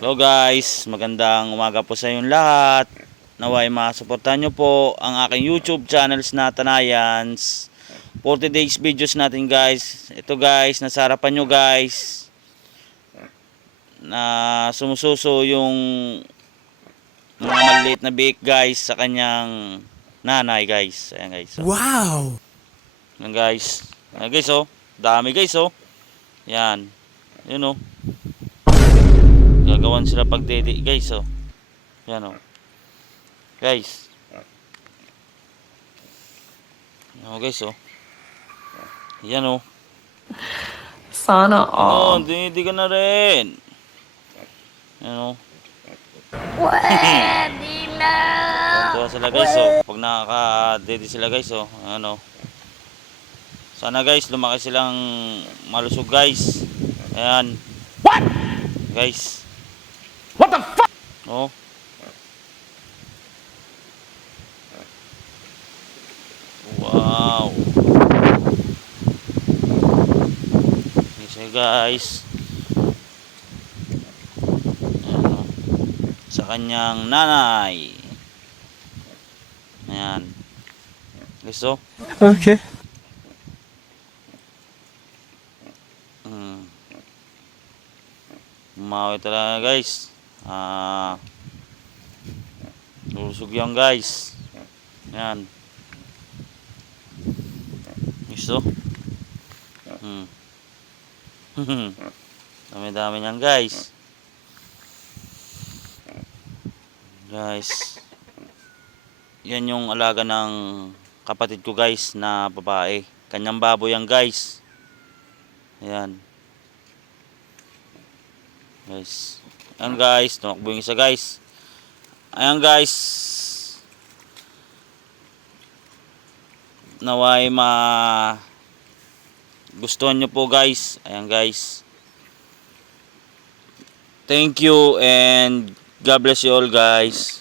Hello guys, magandang umaga po sa inyong lahat. Naway masuportahan nyo po ang aking YouTube channels na Tanayans. 40 days videos natin guys. Ito guys, nasa harapan nyo guys. Na sumususo yung mga maliit na biik guys sa kanyang nanay guys. Ayan guys. oh. Wow! Yan guys. Ayan guys oh. Dami guys oh. Yan. Yun oh. Gagawan sila pagdede guys oh. Yan oh. Guys. Yan oh guys oh. Yan oh. Sana Oh, all. hindi ka na rin. Yan oh. Pwede na! Tuwa sila guys oh. Pag nakaka-dede sila guys oh. Ano. Sana guys lumaki silang malusog guys. Ayan. What? Guys. What the fuck? Oh. Wow. Kasi guys. Ayan. Sa kanyang nanay. Ayan. Guys oh. Okay. Mm. Umawi talaga guys. Ah. Lusog yan guys. Yan. Gusto? Hmm. Dami-dami niyan guys. Guys. Yan yung alaga ng kapatid ko guys na babae. Kanyang baboy yan guys. Ayan. Guys. Ayan guys. Tumakbo yung isa guys. Ayan guys. Naway ma gustuhan nyo po guys. Ayan guys. Thank you and God bless you all guys.